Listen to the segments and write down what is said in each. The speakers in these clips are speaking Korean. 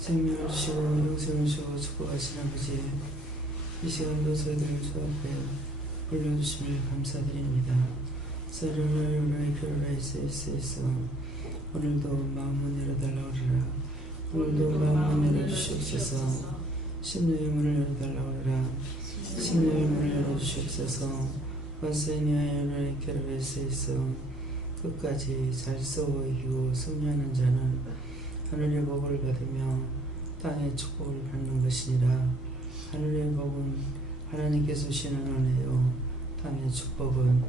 생명을 주시고 영생을 주시고 축복하신 아버지, 이 시간도 저희들 주 앞에 올려주심을 감사드립니다. 사르르르 교회에서 오늘도 마음을 열어달라고 그러라. 오늘도 마음을 열어주시옵소서. 심령의 문을 열어달라고 그러라. 심령의 문을 열어주시옵소서. 원세니아의 교회에서 끝까지 잘 싸워 이기고 승리하는 자는 하늘의 복을 받으며 땅의 축복을 받는 것이니라. 하늘의 복은 하나님께서 주시는 은혜요, 땅의 축복은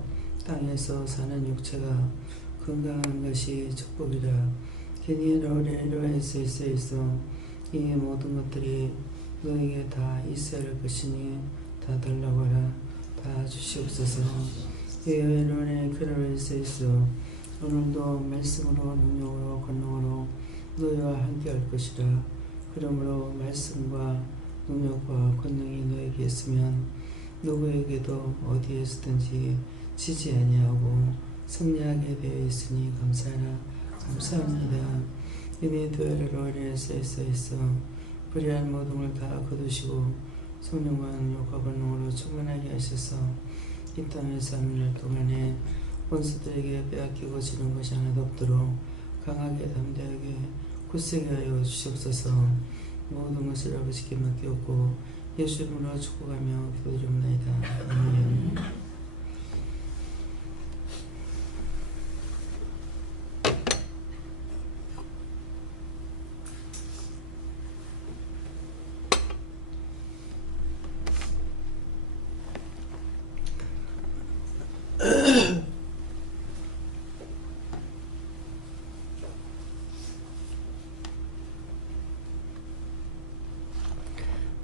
땅에서 사는 육체가 건강한 것이 축복이라. 게니로에서 이 모든 것들이 너에게 다 있어야 할 것이니 다 달라고 하라. 다 주시옵소서. 예외론의 그라에서 오늘도 말씀으로 능력으로 권능으로 너희와 함께 할 것이라. 그러므로 말씀과 능력과 권능이 너에게 있으면 누구에게도 어디에서든지 지지 아니하고 승리하게 되어 있으니 감사하라. 감사합니다. 이미 도에로에서 불의한 모든 걸 다 거두시고 성령과 능력과 권능으로 충만하게 하셔서 이 땅의 3일 동안에 원수들에게 빼앗기고 지는 것이 하나도 없도록 강하게 담대하게 굳세게 하여 주시옵소서. 모든 것을 아버지께 맡겼고 예수 이름으로 축복하며 기도드립니다. 아멘.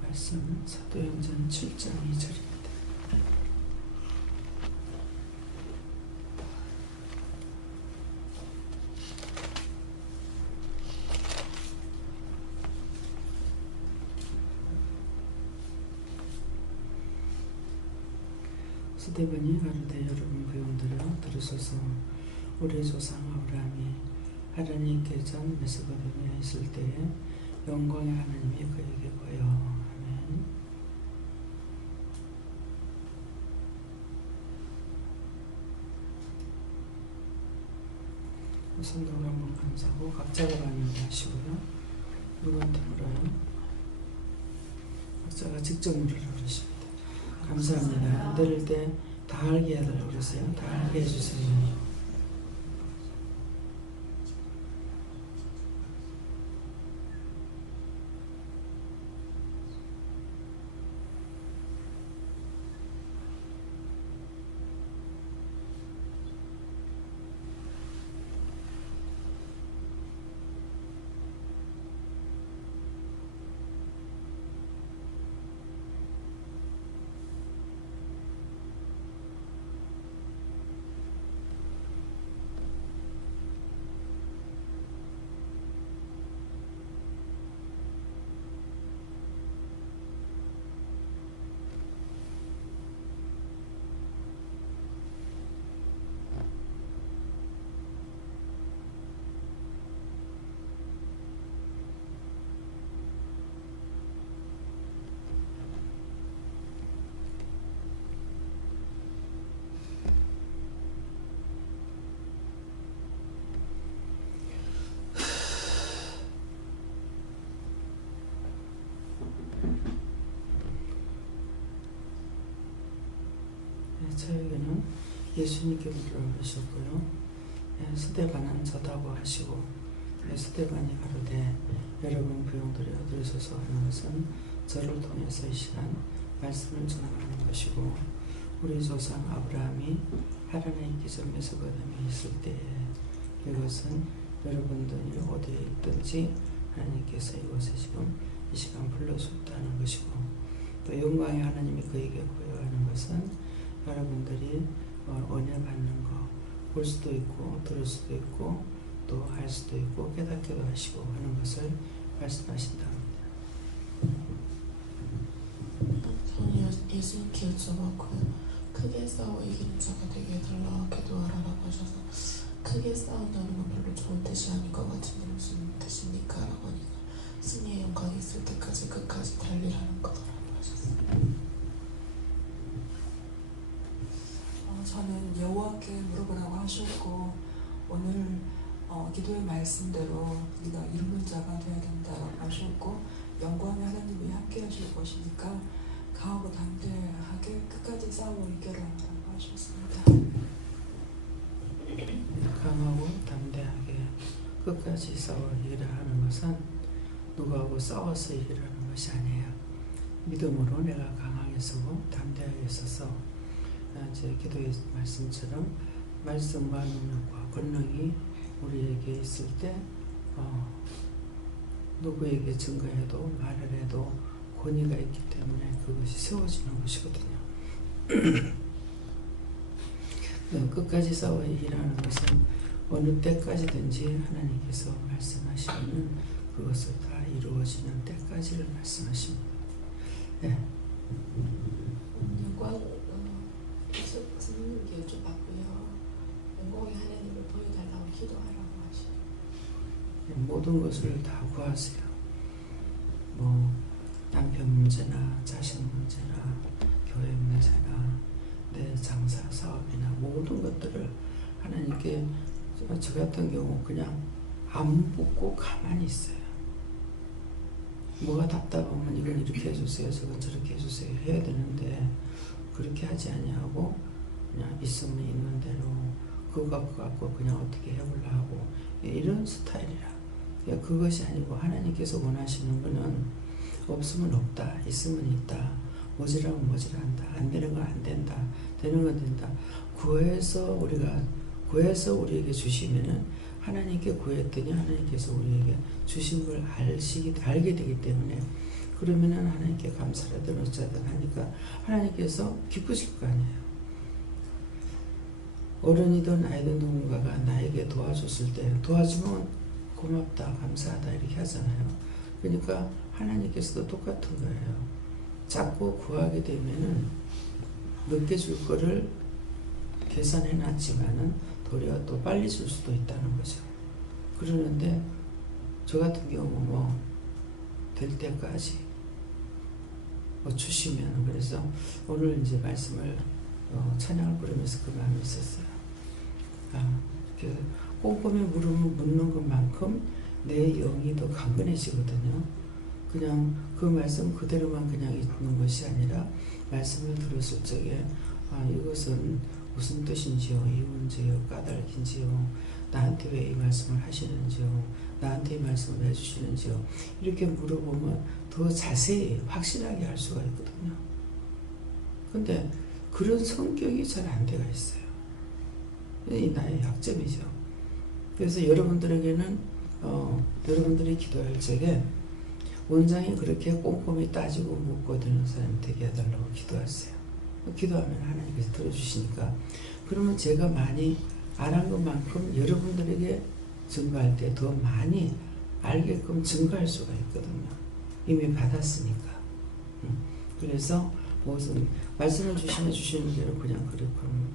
말씀은 사도행전 7장 2절입니다. 스데반이 가로되 여러분 배움들여 들으소서. 우리 조상 아브라함이 하나님께 전 메소포타미아에 있을 때에 영광의 하나님이 그에게 보여. 아멘. 우선 노래 한번 감사하고 각자가 반응하시고요. 누구한테 물어요? 각자가 직접 물으라고 그러십니다. 감사합니다. 들을 때 다 알게 해달라고 그러세요. 다 알게 해주세요. 저에게는 예수님께 물으라고 하셨고요. 스데반은 저다고 하시고, 스데반이 가로되 여러분 부용들여 들으소서 하는 것은 저를 통해서 이 시간 말씀을 전하는 것이고, 우리 조상 아브라함이 하란에 있기 전 메소포타미아에 있을 때에 이것은 여러분들이 어디에 있든지 하나님께서 이곳에 지금 이 시간 불러줬다는 것이고, 또 영광의 하나님이 그에게 보여하는 것은 여러분들이 은혜 받는 거 볼 수도 있고 들을 수도 있고 또 할 수도 있고 깨닫기도 하시고 하는 것을 말씀하신다 합니다. 저는 예수님께 여쭤봤고요. 크게 싸워 이기는 자가 되게 해달라 기도하라고 하셔서 크게 싸운다는 건 별로 좋은 뜻이 아닌 것 같은데 무슨 뜻입니까? 라고 하니까 승리의 영광이 있을 때까지 끝까지 달리라는 거더라고 하셨어요. 저는 여호와께 물어보라고 하셨고 오늘 기도의 말씀대로 네가 이루는 자가 되어야 된다고 하셨고 영광의 하나님이 함께 하실 것이니까 강하고 담대하게 끝까지 싸워 이겨라라고 하셨습니다. 강하고 담대하게 끝까지 싸워 이기라 하는 것은 누구하고 싸워서 이기라는 것이 아니에요. 믿음으로 내가 강하게 서고 담대하게 서서 제 기도의 말씀처럼 말씀과 능력과 권능이 우리에게 있을 때 누구에게 증거해도 말을 해도 권위가 있기 때문에 그것이 세워지는 것이거든요. 끝까지 싸워 이기라는 것은 어느 때까지든지 하나님께서 말씀하시면 그것을 다 이루어지는 때까지를 말씀하십니다. 네. 영광 스님께 여쭤봤고요. 영광의 하나님을 보여달라고 기도하라고 하시네요. 모든 것을 다 구하세요. 뭐 남편 문제나 자식 문제나 교회 문제나 내 장사 사업이나 모든 것들을 하나님께 저 같은 경우 그냥 안 묻고 가만히 있어요. 뭐가 답답하면 이건 이렇게 해주세요, 저건 저렇게 해주세요 해야 되는데 그렇게 하지 아니하고 그냥 있으면 있는 대로 그거 갖고 그냥 어떻게 해보려 하고 이런 스타일이라. 그것이 아니고 하나님께서 원하시는 거는 없으면 없다, 있으면 있다, 모자라면 모자란다, 안 되는 건 안 된다, 되는 건 된다. 구해서 우리에게 주시면은 하나님께 구했더니 하나님께서 우리에게 주신 걸 알게 되기 때문에 그러면은 하나님께 감사하든 어쩌든 하니까 하나님께서 기쁘실 거 아니에요. 어른이든 아이든 누군가가 나에게 도와줬을 때 도와주면 고맙다, 감사하다 이렇게 하잖아요. 그러니까 하나님께서도 똑같은 거예요. 자꾸 구하게 되면은 늦게 줄 거를 계산해 놨지만은 도리어 또 빨리 줄 수도 있다는 거죠. 그러는데 저 같은 경우 될 때까지 주시면 그래서 오늘 이제 말씀을 찬양을 부르면서 그 마음이 있었어요. 꼼꼼히 묻는 것만큼 내 영이 더 강건해지거든요. 그냥 그 말씀 그대로만 그냥 있는 것이 아니라 말씀을 들었을 적에 이것은 무슨 뜻인지요, 이유인지요, 까닭인지요, 나한테 왜 이 말씀을 하시는지요, 나한테 이 말씀을 해주시는지요, 이렇게 물어보면 더 자세히 확실하게 알 수가 있거든요. 근데 그런 성격이 잘 안 돼가 있어요. 이 나의 약점이죠. 그래서 여러분들에게는 여러분들이 기도할 적에 원장이 그렇게 꼼꼼히 따지고 묻고 드는 사람이 되게 해달라고 기도하세요. 기도하면 하나님께서 들어주시니까 그러면 제가 많이 알한 것만큼 여러분들에게 증거할 때 더 많이 알게끔 증거할 수가 있거든요. 이미 받았으니까. 그래서 무슨 말씀을 주시는 대로 그냥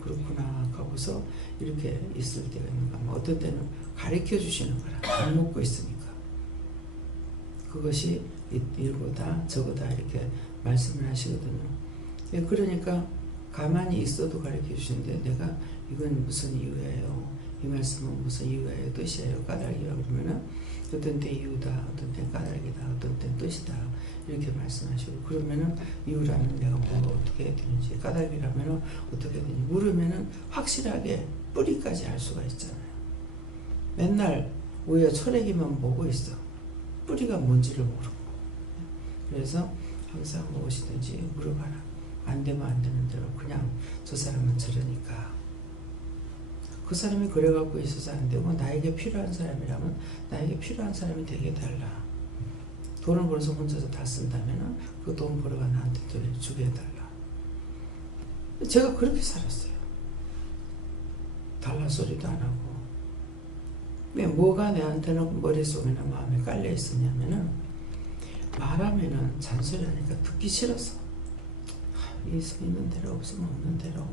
그렇구나 하고서 이렇게 있을 때가 있는가. 어떤 때는 가르쳐 주시는 거라 안 먹고 있으니까. 그것이 이거다 저거다 이렇게 말씀을 하시거든요. 그러니까 가만히 있어도 가르쳐 주시는데 내가 이건 무슨 이유예요? 이 말씀은 무슨 이유예요? 뜻이에요? 까닭이에요? 그러면은 어떤 때 이유다, 어떤 때 까닭이다, 어떤 때 뜻이다 이렇게 말씀하시고 그러면은 이유라면 내가 뭐 어떻게 해야 되는지 까닭이라면은 어떻게 해야 되는지 물으면은 확실하게 뿌리까지 알 수가 있잖아요. 맨날 오히려 철회기만 보고 있어. 뿌리가 뭔지를 모르고. 그래서 항상 무엇이든지 물어봐라. 안 되면 안 되는 대로 그냥 저 사람은 저러니까 그 사람이 그래갖고 있어서 안 되고 나에게 필요한 사람이라면 나에게 필요한 사람이 되게 달라. 돈을 벌어서 혼자서 다 쓴다면 그 돈 벌어가 나한테 주게 해달라. 제가 그렇게 살았어요. 달라 소리도 안 하고. 뭐가 내한테는 머릿속이나 마음에 깔려 있었냐면은 말하면은 잔소리하니까 듣기 싫어서 있으면 있는 대로 없으면 없는 대로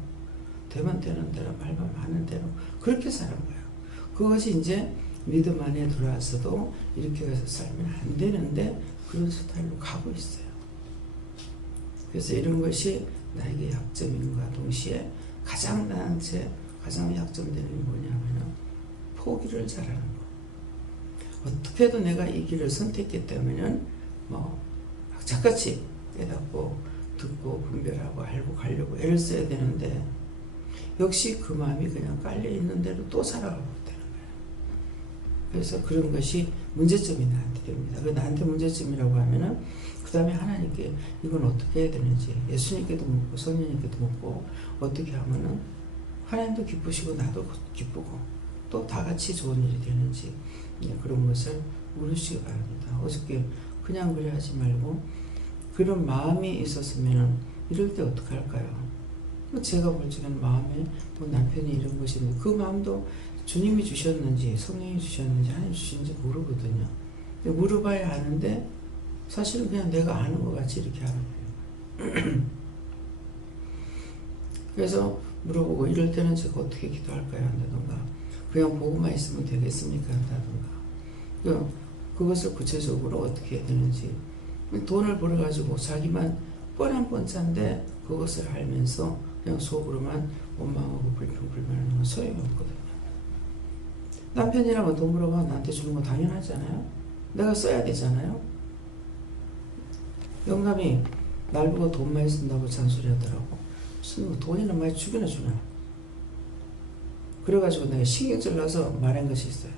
되면 되는 대로 말만 하는 대로 그렇게 사는 거예요. 그것이 이제 믿음 안에 들어와서도 이렇게 해서 살면 안 되는데 그런 스타일로 가고 있어요. 그래서 이런 것이 나에게 약점인과 동시에 나한테 가장 약점되는 게 뭐냐면 포기를 잘하는 거. 어떻게 해도 내가 이 길을 선택했기 때문에 악착같이 깨닫고 듣고 분별하고 알고 가려고 애를 써야 되는데 역시 그 마음이 그냥 깔려 있는 대로 또 살아가고 있다는 거예요. 그래서 그런 것이 문제점이 나한테 됩니다. 나한테 문제점이라고 하면은 그 다음에 하나님께 이건 어떻게 해야 되는지 예수님께도 묻고 성령님께도 묻고 어떻게 하면은 하나님도 기쁘시고 나도 기쁘고 또 다 같이 좋은 일이 되는지 그런 것을 물으시기 바랍니다. 어저께 그냥 그래 하지 말고 그런 마음이 있었으면 이럴 때 어떻게 할까요? 제가 볼 적에는 마음에 남편이 이런 것이 있는데 그 마음도 주님이 주셨는지 성령이 주셨는지 하나님 주셨는지 모르거든요. 물어봐야 아는데 사실은 그냥 내가 아는 것 같이 이렇게 하는 거예요. 그래서 물어보고 이럴 때는 제가 어떻게 기도할까요? 한다던가 그냥 보고만 있으면 되겠습니까? 한다던가 그것을 구체적으로 어떻게 해야 되는지 돈을 벌어가지고 자기만 뻔한데 그것을 알면서 그냥 속으로만 원망하고 불평불만하는 건 소용이 없거든요. 남편이라면 돈 벌어가 나한테 주는 거 당연하잖아요. 내가 써야 되잖아요. 영감이 날 보고 돈 많이 쓴다고 잔소리하더라고. 무슨 돈이나 많이 주기나 주나. 그래가지고 내가 신경질 나서 말한 것이 있어요.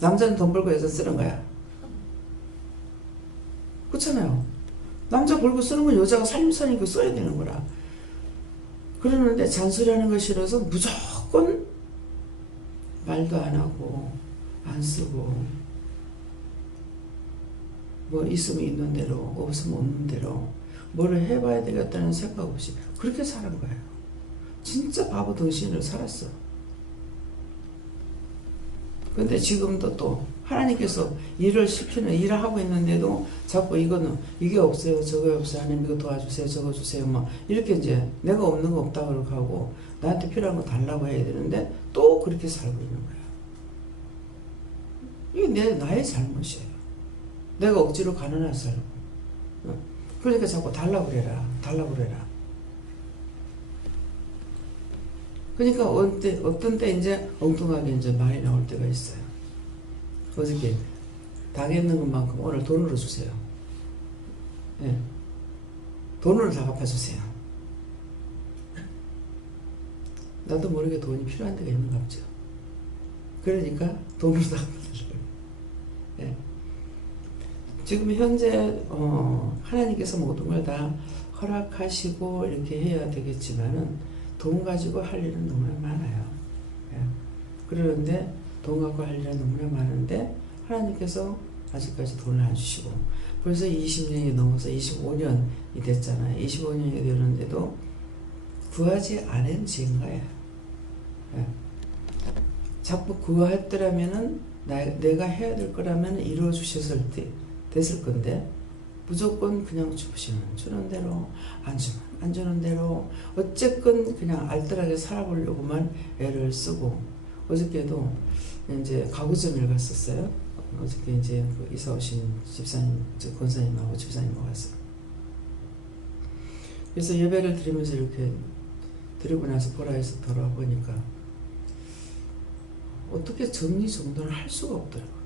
남자는 돈 벌고 해서 쓰는 거야. 그렇잖아요. 남자 벌고 쓰는 건 여자가 살림살이니까 써야 되는 거라. 그러는데 잔소리하는 거 싫어서 무조건 말도 안 하고 안 쓰고 있으면 있는 대로 없으면 없는 대로 뭐를 해봐야 되겠다는 생각 없이 그렇게 사는 거예요. 진짜 바보 덩신으로 살았어. 근데 지금도 또 하나님께서 일을 하고 있는데도 자꾸 이게 없어요, 저거 없어요, 하나님 이거 도와주세요, 저거 주세요, 이렇게 이제 내가 없는 거 없다고 하고 나한테 필요한 거 달라고 해야 되는데 또 그렇게 살고 있는 거야. 이게 나의 잘못이에요. 내가 억지로 가난한 살고. 그러니까 자꾸 달라고 그래라. 그러니까 어떤 때 이제 엉뚱하게 이제 말이 나올 때가 있어요. 어저께 당했는 것만큼 오늘 돈으로 주세요. 네. 돈으로 다 갚아주세요. 나도 모르게 돈이 필요한 데가 있는 것 같죠. 그러니까 돈으로 다 갚아주세요. 네. 지금 현재 하나님께서 모든 걸 다 허락하시고 이렇게 해야 되겠지만은 돈 가지고 할 일은 너무나 많아요. 예. 그러는데 돈 갖고 할 일은 너무나 많은데 하나님께서 아직까지 돈을 안 주시고 벌써 20년이 넘어서 25년이 됐잖아요. 25년이 되는데도 구하지 않은 죄인 거예요. 예. 자꾸 구했더라면은 내가 해야 될 거라면 이루어 됐을 건데 무조건 그냥 주는 대로 안 주는 대로 어쨌건 그냥 알뜰하게 살아보려고만 애를 쓰고 어저께도 이제 가구점을 갔었어요. 어저께 이제 그 이사 오신 집사님, 권사님하고 집사님하고 갔어요. 그래서 예배를 드리면서 이렇게 드리고 나서 보라 해서 돌아보니까 어떻게 정리정돈을 할 수가 없더라고요.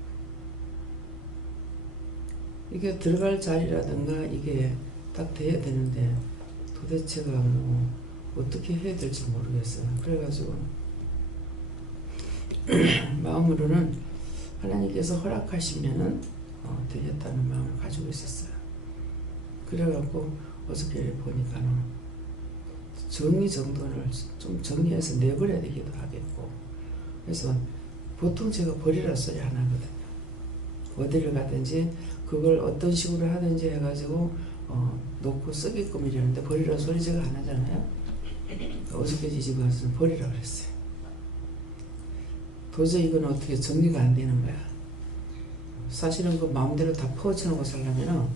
이게 들어갈 자리라든가 이게 딱 돼야 되는데 도대체가 어떻게 해야 될지 모르겠어요. 그래가지고 마음으로는 하나님께서 허락하시면은 되겠다는 마음을 가지고 있었어요. 그래갖고 어저께 보니까는 정리정돈을 좀 정리해서 내버려야 되기도 하겠고 그래서 보통 제가 버리라 소리 안 하거든요. 어디를 가든지 그걸 어떤 식으로 하든지 해가지고 놓고 쓰게끔 이러는데 버리라 소리 제가 안 하잖아요. 어저께 집에 가서 버리라 그랬어요. 도저히 이건 어떻게 정리가 안 되는 거야. 사실은 그 마음대로 다 퍼쳐놓고 살려면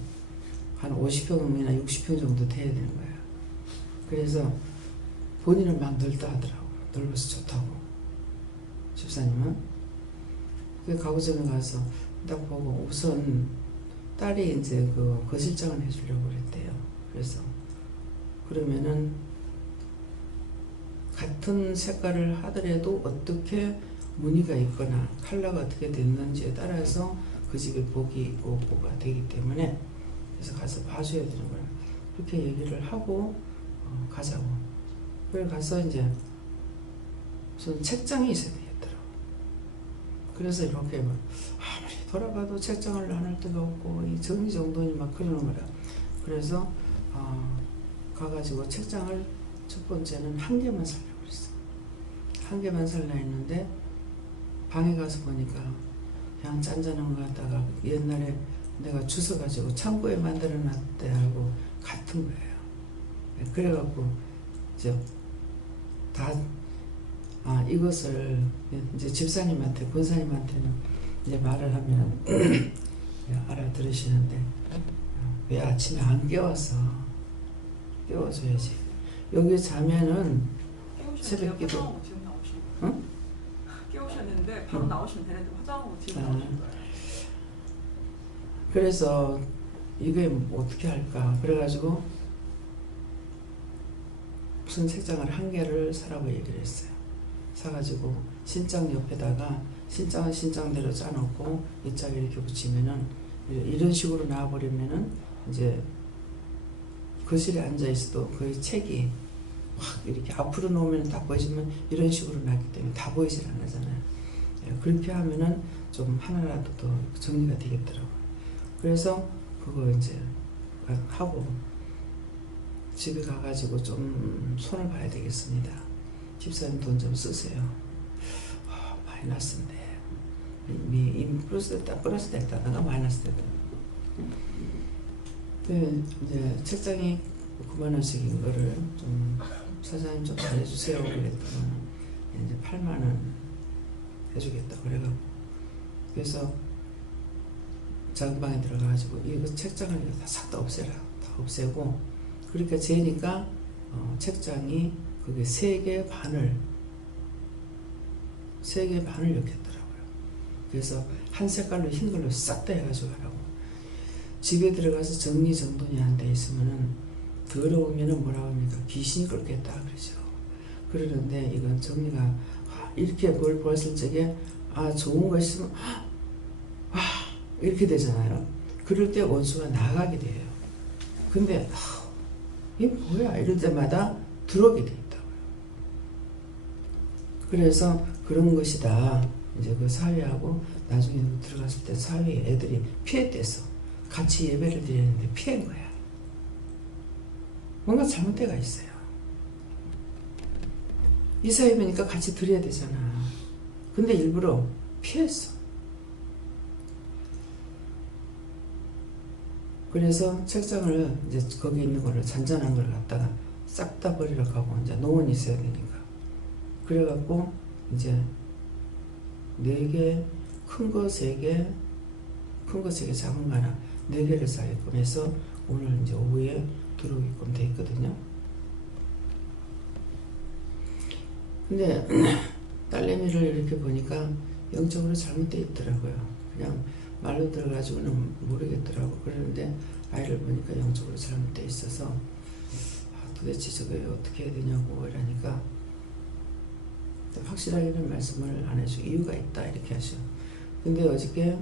한 50평이나 60평 정도 돼야 되는 거야. 그래서 본인은 막 넓다 하더라고. 넓어서 좋다고. 집사님은. 그 가구점에 가서 딱 보고 우선 딸이 이제 그 거실장을 해주려고 그랬대요. 그래서 그러면은 같은 색깔을 하더라도 어떻게 무늬가 있거나 컬러가 어떻게 됐는지에 따라서 그 집에 복이 있고 없고가 되기 때문에 그래서 가서 봐줘야 되는 거야. 그렇게 얘기를 하고 가자고. 그래 가서 이제 무슨 책장이 있어야 되겠더라고. 그래서 이렇게 막 아무리 돌아가도 책장을 나눌 데가 없고 이 정리정돈이 막 그러는 거야. 그래서 가가지고 책장을 첫 번째는 한 개만 살려고 그랬어. 한 개만 살라 했는데 방에 가서 보니까 그냥 짠짠한 거 갖다가 옛날에 내가 주워가지고 창고에 만들어놨대 하고 같은 거예요. 그래갖고 이제 다 이것을 이제 집사님한테 권사님한테는 이제 말을 하면 알아들으시는데 왜 아침에 안 깨웠어? 깨워줘야지. 여기 자면은 새벽기도. 화장하고 지금 나오시는 거예요? 응? 깨우셨는데 바로 나오시면 되는데 화장하고 지금 나오시는 거예요? 그래서 이게 어떻게 할까? 그래가지고 무슨 책장을 한 개를 사라고 얘기를 했어요. 사가지고 신장 옆에다가 신장은 신장대로 짜놓고 이 짝에 이렇게 붙이면은 이런 식으로 놔버리면은 이제 거실에 앉아 있어도 거의 책이 확 이렇게 앞으로 놓으면 딱 보이지만 이런 식으로 놨기 때문에 다 보이질 않잖아요. 그렇게 하면은 좀 하나라도 더 정리가 되겠더라고요. 그래서 그거 이제 하고 집에 가가지고 좀 손을 봐야 되겠습니다. 집사님 돈 좀 쓰세요. 마이너스인데 이미 플러스 됐다 플러스 됐다 내가 마이너스 됐다. 이제 책장이 9만 원씩인 거를 좀 사장님 좀 잘해주세요 그랬더니 이제 8만 원 해주겠다 그래가지고 그래서 작은 방에 들어가가지고 이거 책장을 다 싹 다 없애라 다 없애고 그러니까 재니까 책장이 그게 3개 반을 엮였더라고요. 그래서 한 색깔로 흰 걸로 싹 다 해가지고 하라고. 집에 들어가서 정리정돈이 안 돼 있으면은 더러우면은 뭐라고 합니까? 귀신이 끓겠다 그러죠. 그러는데 이건 정리가 이렇게 뭘 보았을 적에 좋은 거 있으면 이렇게 되잖아요. 그럴 때 원수가 나가게 돼요. 근데 이게 뭐야 이럴 때마다 들어오게 돼 있다고요. 그래서 그런 것이다. 이제 그 사회하고 나중에 들어갔을 때 사회 애들이 피했댔어. 같이 예배를 드리는데 피한 거야. 뭔가 잘못돼가 있어요. 이 사회니까 같이 드려야 되잖아. 근데 일부러 피했어. 그래서 책장을 이제 거기 있는 거를 잔잔한 걸 갖다가 싹 다 버리라고 하고 이제 노원이 있어야 되니까. 그래갖고 이제 4개, 큰 거 3개, 큰 거 3개, 작은 거 하나 4개를 사게끔 해서 오늘 이제 오후에 들어오게끔 돼 있거든요. 근데 딸내미를 이렇게 보니까 영적으로 잘못돼 있더라고요. 그냥 말로 들어가지고는 모르겠더라고. 그러는데 아이를 보니까 영적으로 잘못돼 있어서 도대체 저게 어떻게 해야 되냐고 이러니까 확실하게는 말씀을 안 해주고 이유가 있다 이렇게 하셔. 근데 어저께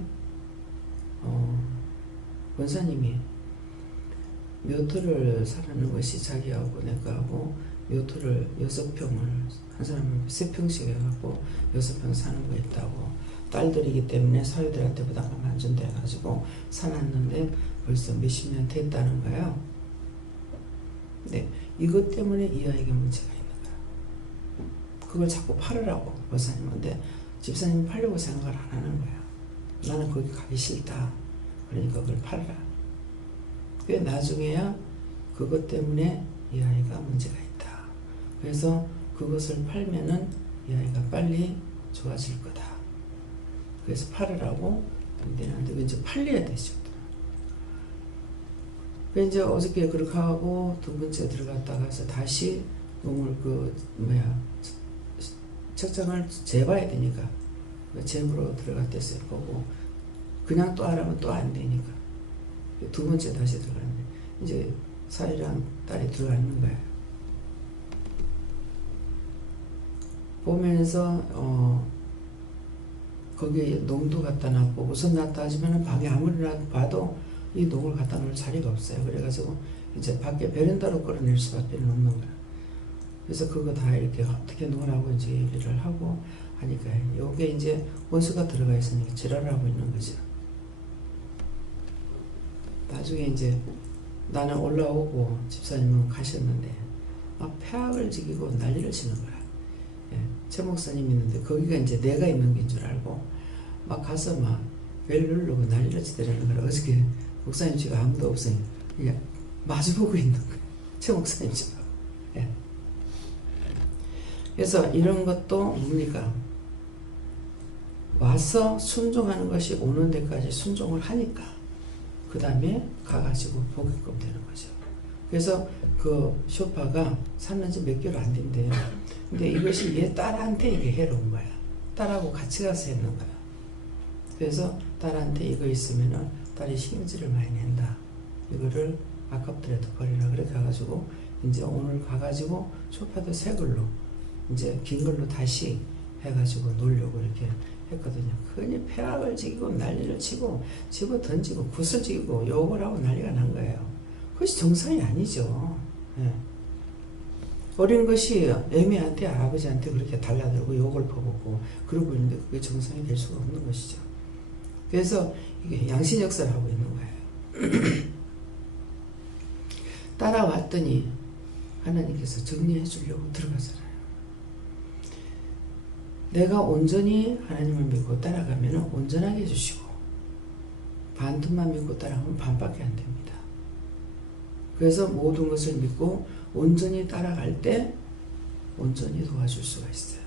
원사님이 묘토를 사라는 것이 자기하고 내가하고 묘토를 6평을 한 사람은 3평씩 해갖고 6평 사는 거 있다고. 딸들이기 때문에 사위들한테 부담감 안 준다 해가지고 사놨는데 벌써 몇십 년 됐다는 거예요. 근데 이것 때문에 이 아이에게 문제가 있는 거야. 그걸 자꾸 팔으라고 원사님은. 근데 집사님이 팔려고 생각을 안 하는 거야. 나는 거기 가기 싫다. 그러니까 그걸 팔아라. 그 나중에야 그것 때문에 이 아이가 문제가 있다. 그래서 그것을 팔면은 이 아이가 빨리 좋아질 거다. 그래서 팔으라고 내한테 이제 팔려야 되죠. 그 이제 어저께 그렇게 하고 두 번째 들어갔다가서 다시 농을 책장을 재봐야 되니까 제부로 들어갔댔어요. 보고 그냥 또 하라면 또 안 되니까 두 번째 다시 들어갔는데 이제 사위랑 딸이 들어가는 거예요. 보면서 거기에 농도 갖다 놨고 우선 놨다 하지만은 방에 아무리 봐도 이 농을 갖다 놓을 자리가 없어요. 그래가지고 이제 밖에 베란다로 끌어낼 수밖에 없는 거야. 그래서 그거 다 이렇게 어떻게 놓으라고 이제 얘기를 하고 하니까 요게 이제 원수가 들어가 있으니까 지랄하고 있는 거죠. 나중에 이제 나는 올라오고 집사님은 가셨는데 막 폐악을 지기고 난리를 치는 거야. 예, 최 목사님 있는데 거기가 이제 내가 있는 게 줄 알고 막 가서 막 벨 누르고 난리를 치더라는 거라. 어저께 목사님 집에 아무도 없으니 그냥 마주보고 있는 거야. 최 목사님 집하고. 예. 그래서 이런 것도 뭡니까? 와서 순종하는 것이 오는 데까지 순종을 하니까 그 다음에 가가지고 보게끔 되는 거죠. 그래서 그 쇼파가 샀는지 몇 개월 안 된대요. 근데 이것이 얘 딸한테 이게 해로운 거야. 딸하고 같이 가서 했는 거야. 그래서 딸한테 이거 있으면은 딸이 신경질을 많이 낸다. 이거를 아깝더라도 버리라. 그래 가가지고 이제 오늘 가가지고 쇼파도 새 걸로 이제 긴 걸로 다시 해가지고 놀려고 이렇게 했거든요. 흔히 폐악을 지기고 난리를 치고 집어 던지고 부서지고 욕을 하고 난리가 난 거예요. 그것이 정상이 아니죠. 예. 어린 것이 애미한테 아버지한테 그렇게 달라들고 욕을 퍼붓고 그러고 있는데 그게 정상이 될 수가 없는 것이죠. 그래서 이게 양심역사를 하고 있는 거예요. 따라왔더니 하나님께서 정리해 주려고 들어가잖아요. 내가 온전히 하나님을 믿고 따라가면 온전하게 해주시고 반틈만 믿고 따라가면 반밖에 안 됩니다. 그래서 모든 것을 믿고 온전히 따라갈 때 온전히 도와줄 수가 있어요.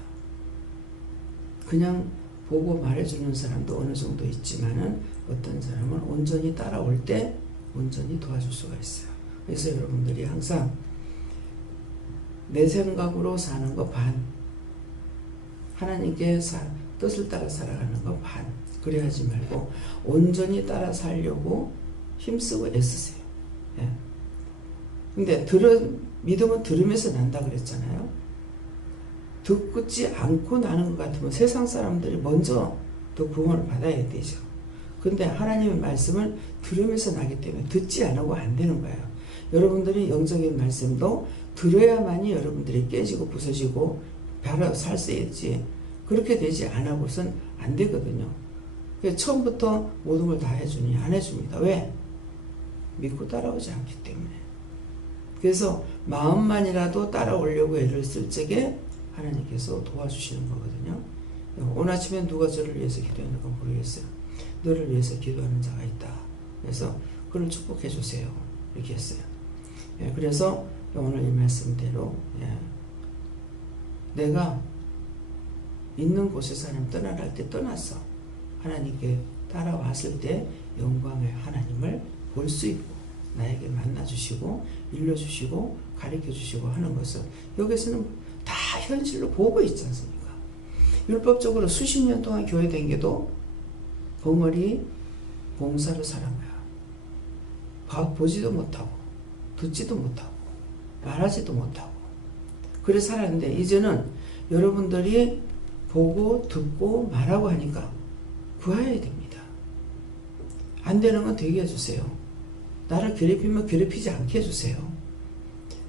그냥 보고 말해주는 사람도 어느 정도 있지만은 어떤 사람은 온전히 따라올 때 온전히 도와줄 수가 있어요. 그래서 여러분들이 항상 내 생각으로 사는 거 반, 하나님께 뜻을 따라 살아가는 거 반. 그래 하지 말고 온전히 따라 살려고 힘쓰고 애쓰세요. 예. 근데 믿음은 들으면서 난다 그랬잖아요. 듣지 않고 나는 것 같으면 세상 사람들이 먼저 또 구원을 받아야 되죠. 근데 하나님의 말씀을 들으면서 나기 때문에 듣지 않고 안 되는 거예요. 여러분들이 영적인 말씀도 들어야만이 여러분들이 깨지고 부서지고 바로 살 수 있지. 그렇게 되지 않아고선 안 되거든요. 그래서 처음부터 모든 걸 다 해주니 안 해줍니다. 왜? 믿고 따라오지 않기 때문에. 그래서 마음만이라도 따라오려고 애를 쓸 적에 하나님께서 도와주시는 거거든요. 오늘 아침에 누가 저를 위해서 기도했는가 모르겠어요. 너를 위해서 기도하는 자가 있다. 그래서 그를 축복해 주세요. 이렇게 했어요. 예, 그래서 오늘 이 말씀대로 내가 있는 곳에서 하나님 떠나갈 때 떠났어. 하나님께 따라왔을 때 영광의 하나님을 볼 수 있고 나에게 만나주시고 일러주시고 가르쳐주시고 하는 것을 여기서는 다 현실로 보고 있지 않습니까? 율법적으로 수십 년 동안 교회 댕겨도 벙어리 봉사로 살은 거야. 보지도 못하고 듣지도 못하고 말하지도 못하고 그래 살았는데 이제는 여러분들이 보고 듣고 말하고 하니까 구해야 됩니다. 안 되는 건 되게 해주세요. 나를 괴롭히면 괴롭히지 않게 해주세요.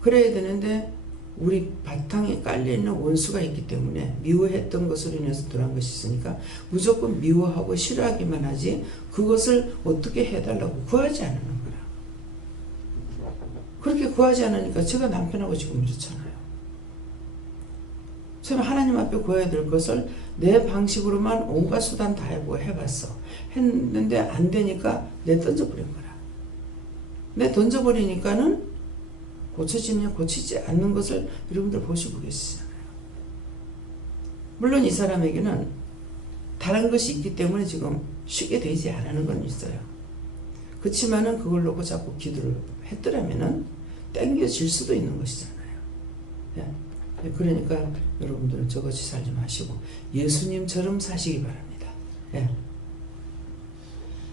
그래야 되는데 우리 바탕에 깔려있는 원수가 있기 때문에 미워했던 것으로 인해서 들어간 것이 있으니까 무조건 미워하고 싫어하기만 하지 그것을 어떻게 해달라고 구하지 않는 거라. 그렇게 구하지 않으니까 제가 남편하고 지금 이렇잖아요. 저는 하나님 앞에 구해야 될 것을 내 방식으로만 온갖 수단 다 해보고 해봤어. 했는데 안 되니까 내 던져버린 거라. 내 던져버리니까는 고쳐지냐 고치지 않는 것을 여러분들 보시고 계시잖아요. 물론 이 사람에게는 다른 것이 있기 때문에 지금 쉽게 되지 않는 건 있어요. 그렇지만은 그걸 놓고 자꾸 기도를 했더라면은 땡겨질 수도 있는 것이잖아요. 그러니까 여러분들은 저같이 살지 마시고 예수님처럼 사시기 바랍니다. 예.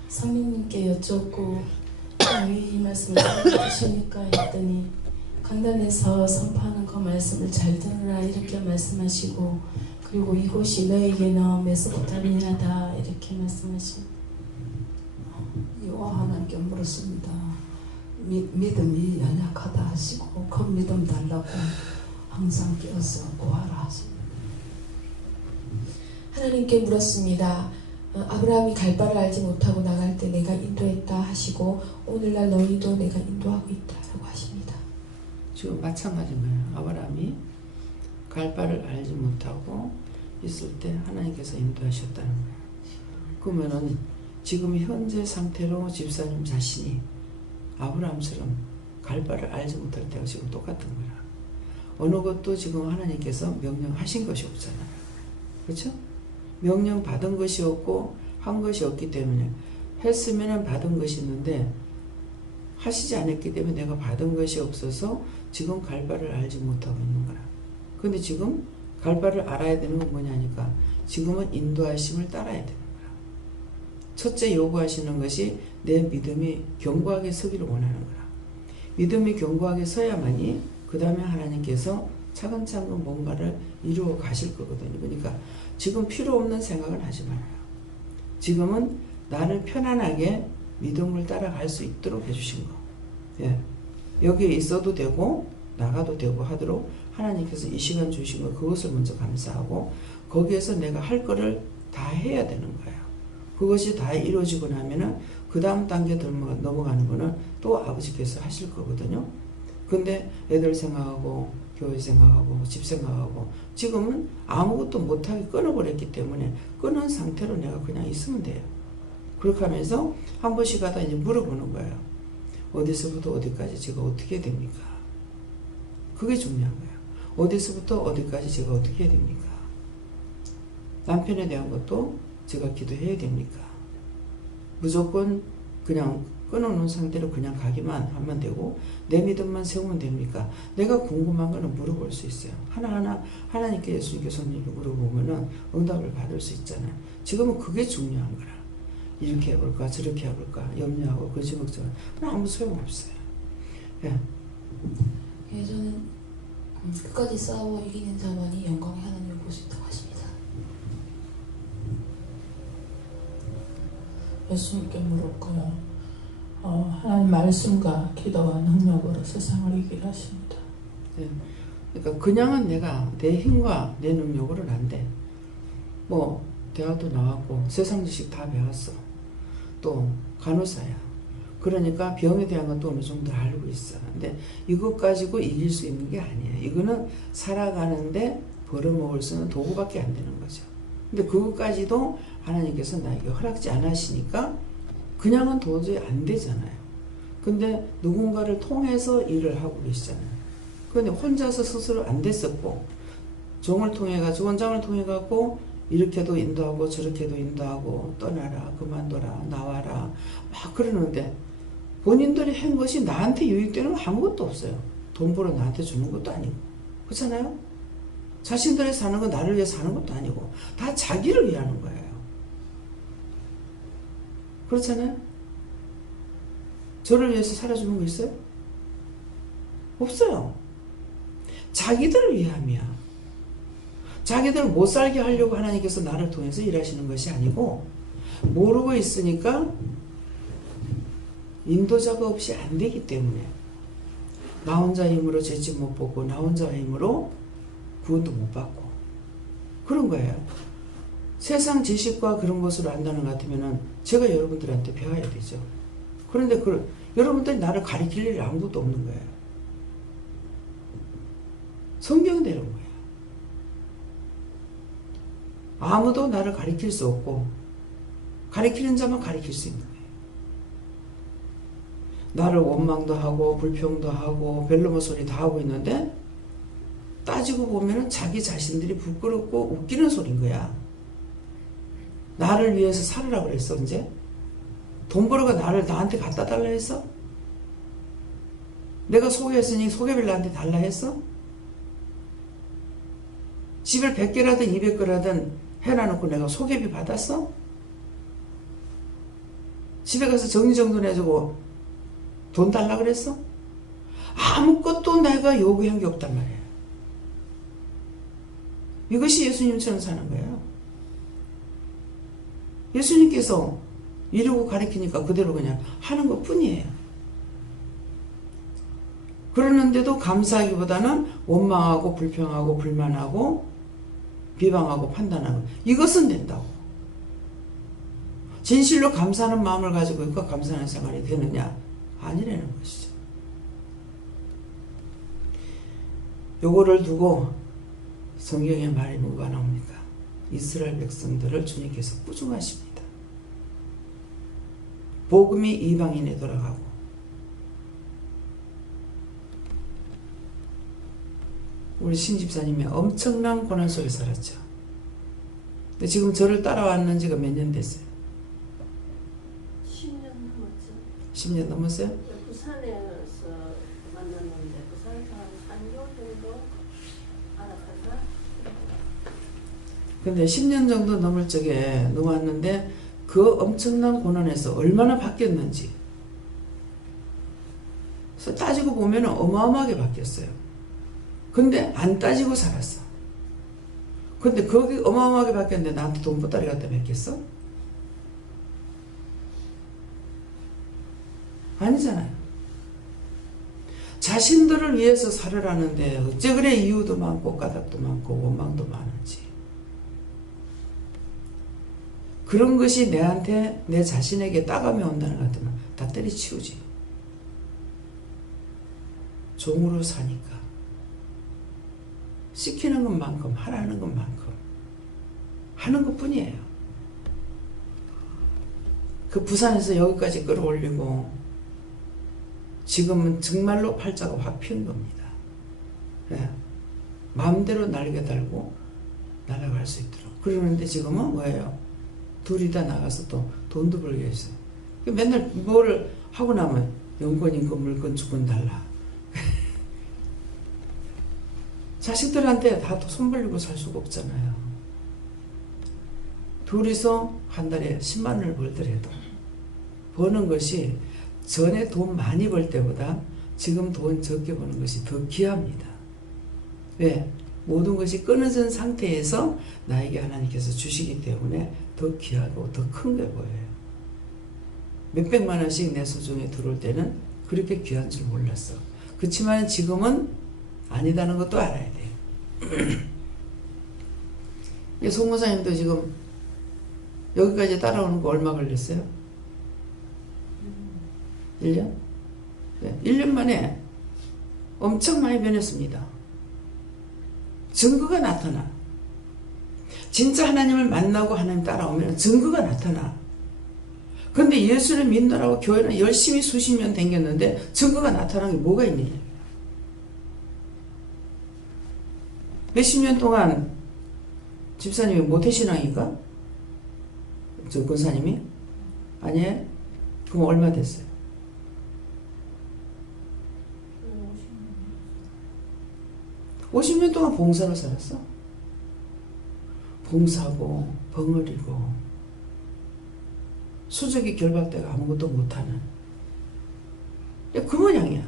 성령님께 여쭙고 왜 이 말씀을 주십니까 했더니 강단에서 선포하는 그 말씀을 잘 들으라 이렇게 말씀하시고 그리고 이곳이 너에게는 메소포타미아다 이렇게 말씀하시고 여호와 하나님께 물었습니다. 믿음이 연약하다 하시고 그 믿음 달라고 항상 깨어서 구하라 하십니다. 하나님께 물었습니다. 아브라함이 갈 바를 알지 못하고 나갈 때 내가 인도했다 하시고 오늘날 너희도 내가 인도하고 있다라고 하십니다. 지금 마찬가지인 거예요. 아브라함이 갈 바를 알지 못하고 있을 때 하나님께서 인도하셨다는 거예요. 그러면은 지금 현재 상태로 집사님 자신이 아브라함처럼 갈 바를 알지 못할 때가 지금 똑같은 거야. 어느 것도 지금 하나님께서 명령하신 것이 없잖아요. 그렇죠? 명령 받은 것이 없고 한 것이 없기 때문에 했으면 받은 것이 있는데 하시지 않았기 때문에 내가 받은 것이 없어서 지금 갈 바를 알지 못하고 있는 거라. 근데 지금 갈 바를 알아야 되는 건 뭐냐니까 지금은 인도하심을 따라야 되는 거야. 첫째 요구하시는 것이 내 믿음이 견고하게 서기를 원하는 거라. 믿음이 견고하게 서야만이 그 다음에 하나님께서 차근차근 뭔가를 이루어 가실 거거든요. 그러니까 지금 필요 없는 생각은 하지 말아요. 지금은 나를 편안하게 믿음을 따라갈 수 있도록 해주신 거. 예. 여기에 있어도 되고 나가도 되고 하도록 하나님께서 이 시간 주신 거 그것을 먼저 감사하고 거기에서 내가 할 거를 다 해야 되는 거예요. 그것이 다 이루어지고 나면은 그 다음 단계 넘어가는 거는 또 아버지께서 하실 거거든요. 근데 애들 생각하고 교회 생각하고 집 생각하고 지금은 아무것도 못하게 끊어버렸기 때문에 끊은 상태로 내가 그냥 있으면 돼요. 그렇게 하면서 한 번씩 하다 이제 물어보는 거예요. 어디서부터 어디까지 제가 어떻게 해야 됩니까? 그게 중요한 거예요. 어디서부터 어디까지 제가 어떻게 해야 됩니까? 남편에 대한 것도 제가 기도해야 됩니까? 무조건 그냥 끊어놓은 상태로 그냥 가기만 하면 되고 내 믿음만 세우면 됩니까? 내가 궁금한 거는 물어볼 수 있어요. 하나하나 하나님께 예수님께 손님께 물어보면은 응답을 받을 수 있잖아요. 지금은 그게 중요한 거라. 이렇게 해볼까 저렇게 해볼까 염려하고 그지 걱정은 아무 소용없어요. 예. 예, 저는 끝까지 싸워 이기는 자만이 영광의 하나님을 볼 수 있다고 하십니다. 예수님께 물었고요. 하나님 말씀과 기도와 능력으로 세상을 이기게 하십니다. 네. 그러니까 그냥은 내가 내 힘과 내 능력으로는 안 돼. 뭐 대학도 나왔고 세상 지식 다 배웠어. 또 간호사야. 그러니까 병에 대한 것도 어느 정도 알고 있어. 근데 이것 가지고 이길 수 있는 게 아니에요. 이거는 살아가는데 벌어먹을 수 있는 도구밖에 안 되는 거죠. 근데 그것까지도 하나님께서 나에게 허락지 안 하시니까 그냥은 도저히 안 되잖아요. 근데 누군가를 통해서 일을 하고 계시잖아요. 근데 혼자서 스스로 안 됐었고 종을 통해 가지고 원장을 통해 갖고 이렇게도 인도하고 저렇게도 인도하고 떠나라 그만둬라 나와라 막 그러는데 본인들이 한 것이 나한테 유익되는 건 아무것도 없어요. 돈 벌어 나한테 주는 것도 아니고 그렇잖아요. 자신들이 사는 건 나를 위해 사는 것도 아니고 다 자기를 위하는 거예요. 그렇잖아요. 저를 위해서 살아주는 거 있어요? 없어요. 자기들을 위함이야. 자기들 못 살게 하려고 하나님께서 나를 통해서 일하시는 것이 아니고 모르고 있으니까 인도자가 없이 안 되기 때문에 나 혼자 힘으로 죄짓 못 보고 나 혼자 힘으로 구원도 못 받고 그런 거예요. 세상 지식과 그런 것으로 안다는 것 같으면은 제가 여러분들한테 배워야 되죠. 그런데 여러분들이 나를 가르칠 일이 아무것도 없는 거예요. 성경대로 거예요. 아무도 나를 가르칠 수 없고 가르치는 자만 가르칠 수 있는 거예요. 나를 원망도 하고 불평도 하고 별로모 소리 다 하고 있는데 따지고 보면은 자기 자신들이 부끄럽고 웃기는 소리인 거야. 나를 위해서 살으라고 그랬어 언제? 돈 벌어가 나한테 갖다 달라 했어? 내가 소개했으니 소개비를 나한테 달라 했어? 집을 100개라든 200개라든 해놔놓고 내가 소개비 받았어? 집에 가서 정리정돈해주고 돈 달라 그랬어? 아무것도 내가 요구한 게 없단 말이에요. 이것이 예수님처럼 사는 거예요. 예수님께서 이루고 가르치니까 그대로 그냥 하는 것 뿐이에요. 그러는데도 감사하기보다는 원망하고 불평하고 불만하고 비방하고 판단하고 이것은 된다고. 진실로 감사하는 마음을 가지고 있고 감사하는 생활이 되느냐? 아니라는 것이죠. 요거를 두고 성경에 말이 뭐가 나옵니까? 이스라엘 백성들을 주님께서 꾸중하십니다. 복음이 이방인에 돌아가고 우리 신집사님이 엄청난 고난 속에 살았죠. 근데 지금 저를 따라왔는 지가 몇 년 됐어요? 10년 넘었죠. 10년 넘었어요? 부산에서 만났는데 부산에서 한 3개월 정도 알아가서 근데 10년 정도 넘을 적에 넘었는데 그 엄청난 고난에서 얼마나 바뀌었는지 그래서 따지고 보면 어마어마하게 바뀌었어요. 근데 안 따지고 살았어. 근데 거기 어마어마하게 바뀌었는데 나한테 돈 보따리 갖다 맺겠어? 아니잖아요. 자신들을 위해서 살으라는데 어째 그래 이유도 많고 까닭도 많고 원망도 많은지. 그런 것이 내한테 내 자신에게 따감이 온다는 것 같으면 다 때려치우지. 종으로 사니까 시키는 것만큼 하라는 것만큼 하는 것뿐이에요. 그 부산에서 여기까지 끌어올리고 지금은 정말로 팔자가 확 핀 겁니다. 네. 마음대로 날개 달고 날아갈 수 있도록. 그러는데 지금은 뭐예요? 둘이 다 나가서 또 돈도 벌게 했어요. 맨날 뭐를 하고 나면 영권인권 물건 달라. 자식들한테 다 손 벌리고 살 수가 없잖아요. 둘이서 한 달에 10만 원을 벌더라도 버는 것이 전에 돈 많이 벌 때보다 지금 돈 적게 버는 것이 더 귀합니다. 왜? 모든 것이 끊어진 상태에서 나에게 하나님께서 주시기 때문에 더 귀하고 더 큰 게 보여요. 몇백만 원씩 내 소중에 들어올 때는 그렇게 귀한 줄 몰랐어. 그렇지만 지금은 아니다는 것도 알아야 돼요. 송무사님도 지금 여기까지 따라오는 거 얼마 걸렸어요? 1년? 네, 1년 만에 엄청 많이 변했습니다. 증거가 나타나. 진짜 하나님을 만나고 하나님 따라오면 증거가 나타나. 근데 예수를 믿느라고 교회는 열심히 수십 년 다녔는데 증거가 나타나는 게 뭐가 있느냐. 몇십 년 동안 집사님이 모태신앙인가? 저 권사님이? 아니에요? 그럼 얼마 됐어요? 50년 동안 봉사로 살았어? 봉사고 벙어리고 수적이 결박되고 아무것도 못하는 그 모양이야.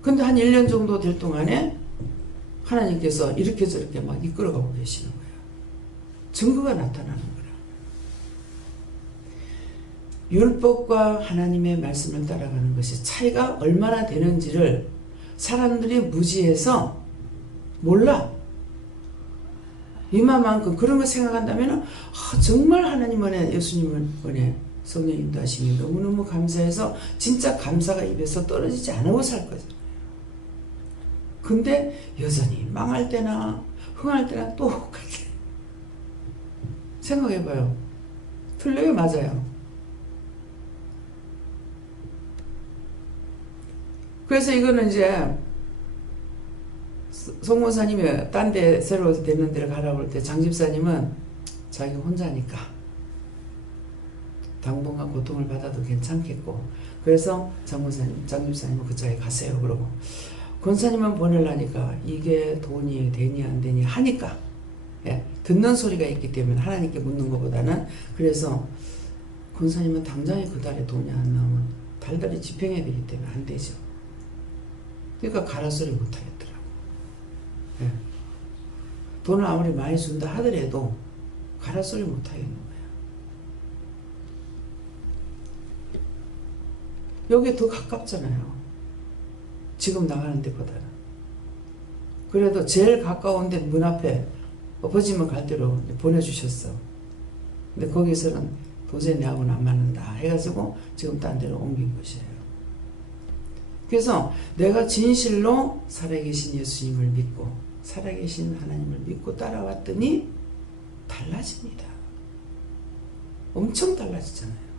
근데 한 1년 정도 될 동안에 하나님께서 이렇게 저렇게 막 이끌어가고 계시는 거예요. 증거가 나타나는 거라. 율법과 하나님의 말씀을 따라가는 것이 차이가 얼마나 되는지를 사람들이 무지해서 몰라. 이마만큼 그런 거 생각한다면 정말 하나님 은혜, 예수님 은혜, 성령 인도하심이 너무너무 감사해서 진짜 감사가 입에서 떨어지지 않고 살 거잖아요. 근데 여전히 망할 때나 흥할 때나 똑같아. 생각해봐요. 틀려요? 맞아요? 그래서 이거는 이제 송목사님이 딴 데 새로 되는 데를 가라고 할 때 장집사님은 자기 혼자니까 당분간 고통을 받아도 괜찮겠고 그래서 장집사님은 그쪽에 가세요. 그러고 권사님만 보내려니까 이게 돈이 되니 안 되니 하니까 듣는 소리가 있기 때문에 하나님께 묻는 것보다는 그래서 권사님은 당장에 그 달에 돈이 안 나오면 달달이 집행해야 되기 때문에 안 되죠. 그러니까 가라소리 못 하겠더라고. 예. 돈을 아무리 많이 준다 하더라도 가라소리 못 하겠는 거야. 여기 더 가깝잖아요. 지금 나가는 데보다는. 그래도 제일 가까운 데 문 앞에 엎어지면 갈 대로 보내주셨어. 근데 거기서는 도저히 내하고는 안 맞는다 해가지고 지금 딴 데로 옮긴 것이에요. 그래서 내가 진실로 살아계신 예수님을 믿고 살아계신 하나님을 믿고 따라왔더니 달라집니다. 엄청 달라지잖아요.